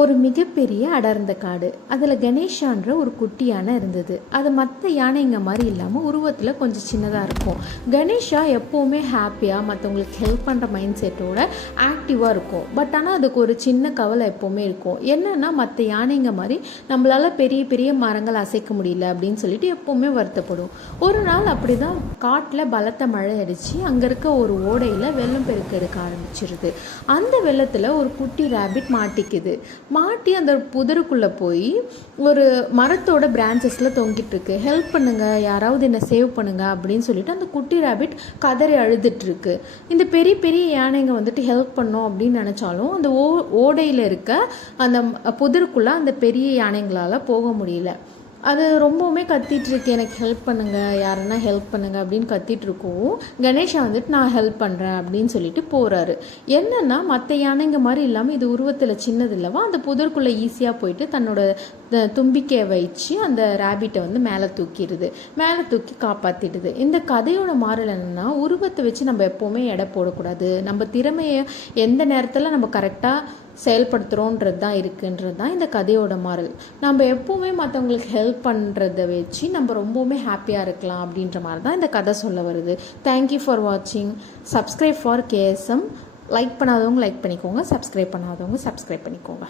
ஒரு மிகப்பெரிய அடர்ந்த காடு. அதில் கணேஷான்ற ஒரு குட்டி யானை இருந்தது. அது மற்ற யானைங்க மாதிரி இல்லாமல் உருவத்தில் கொஞ்சம் சின்னதாக இருக்கும். கணேஷா எப்போவுமே ஹாப்பியாக மற்றவங்களுக்கு ஹெல்ப் பண்ணுற மைண்ட் செட்டோட ஆக்டிவாக இருக்கும். பட் ஆனால் அதுக்கு ஒரு சின்ன கவலை எப்போவுமே இருக்கும். என்னென்னா மற்ற யானைங்க மாதிரி நம்மளால் பெரிய பெரிய மரங்கள் அசைக்க முடியல அப்படின்னு சொல்லிட்டு எப்போவுமே வருத்தப்படும். ஒரு நாள் அப்படி தான் காட்டில் பலத்த மழை அடித்து அங்கே இருக்க ஒரு ஓடையில் வெள்ளம் பெருக்க எடுக்க ஆரம்பிச்சிருது. அந்த வெள்ளத்தில் ஒரு குட்டி ரேபிட் மாட்டிக்குது. மாட்டி அந்த புதருக்குள்ளே போய் ஒரு மரத்தோட பிரான்ச்சஸில் தொங்கிட்டு இருக்கு. ஹெல்ப் பண்ணுங்க, யாராவது என்னை சேவ் பண்ணுங்க அப்படின்னு சொல்லிட்டு அந்த குட்டி ரேபிட் கதறி அழுதுட்டுருக்கு. இந்த பெரிய பெரிய யானைங்க வந்துட்டு ஹெல்ப் பண்ணோம் அப்படின்னு நினச்சாலும் அந்த ஓடையில் இருக்க அந்த புதருக்குள்ளே அந்த பெரிய யானைங்களால் போக முடியல. அது ரொம்பவுமே கத்திகிட்ருக்கு, எனக்கு ஹெல்ப் பண்ணுங்கள், யாருன்னா ஹெல்ப் பண்ணுங்கள் அப்படின்னு கத்திகிட்ருக்கோம். கணேஷா வந்துட்டு நான் ஹெல்ப் பண்ணுறேன் அப்படின்னு சொல்லிட்டு போகிறாரு. என்னென்னா மற்ற யானைங்க மாதிரி இல்லாமல் இது உருவத்தில் சின்னது இல்லவா, அந்த புதருக்குள்ளே ஈஸியாக போயிட்டு தன்னோட தும்பிக்கையை வச்சு அந்த ரேபிட்டை வந்து மேலே தூக்கி காப்பாற்றிடுது. இந்த கதையோட மாறல் என்னென்னா, உருவத்தை வச்சு நம்ம எப்போவுமே எடை போடக்கூடாது. நம்ம திறமையை எந்த நேரத்தில் நம்ம கரெக்டாக செயல்படுத்துகிறோன்றது தான் இருக்குன்றது தான் இந்த கதையோட மாறல். நம்ம எப்போவுமே மற்றவங்களுக்கு ஹெல்ப் பண்ணுறதை வச்சு நம்ம ரொம்பவுமே ஹாப்பியாக இருக்கலாம் அப்படின்ற மாதிரி தான் இந்த கதை சொல்ல வருது. தேங்க்யூ ஃபார் வாட்சிங். Subscribe for KSM. லைக் பண்ணாதவங்க லைக் பண்ணிக்கோங்க, சப்ஸ்கிரைப் பண்ணாதவங்க சப்ஸ்கிரைப் பண்ணிக்கோங்க.